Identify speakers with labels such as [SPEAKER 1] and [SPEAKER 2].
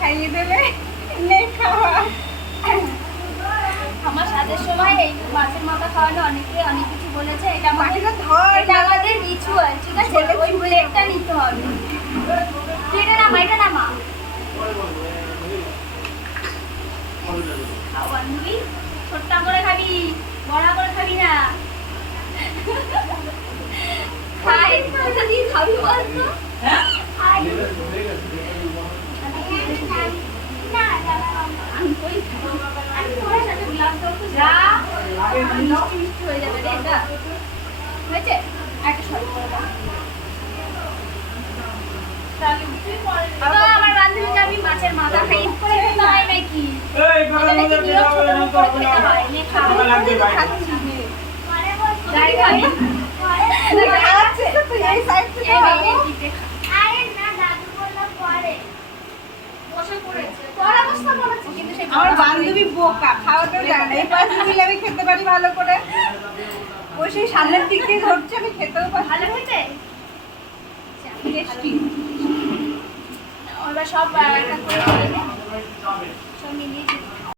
[SPEAKER 1] খাইয়ে দেবে। খাওয়া।
[SPEAKER 2] আমার সাজের সময় এই মাছের মাথা খাওয়ানো অনেকে অনেক কিছু বলেছে এটা আমাদের এটা আমাদের রিচুয়াল ঠিক আছে? ওই প্লেটটা নিতে হবে। এটা নামা এটা নামা। বান্ধবী ছোট্ট করে খাবি বড়া করে খাবি না। খাই খাবি বলতো খাই আমার বান্ধবীকে আমি মাছের মাথা খাই করে খেতে নাকি এটা নাকি নিয়ম ছোট লোক করে খেতে হয় নে খাও
[SPEAKER 1] খাচ্ছি নে।
[SPEAKER 2] গাড়ি খাবি
[SPEAKER 1] খাওয়াচ্ছে তো তুই এই সাইড থেকে
[SPEAKER 2] এই
[SPEAKER 1] খাও।
[SPEAKER 2] এই দিকে খা। বসে পড়েছে। পড়া অবস্থা পড়েছে, কিন্তু সে
[SPEAKER 1] আমার বান্ধবী বোকা খাওয়াতে জানে না। এই পাশে মিলে আমি খেতে পারি ভালো করে। ও সেই সামনের দিক দিয়ে ধরছে আমি খেতেও পারি
[SPEAKER 2] ভালো হয়েছে?
[SPEAKER 1] টেস্টি
[SPEAKER 2] ওরা সব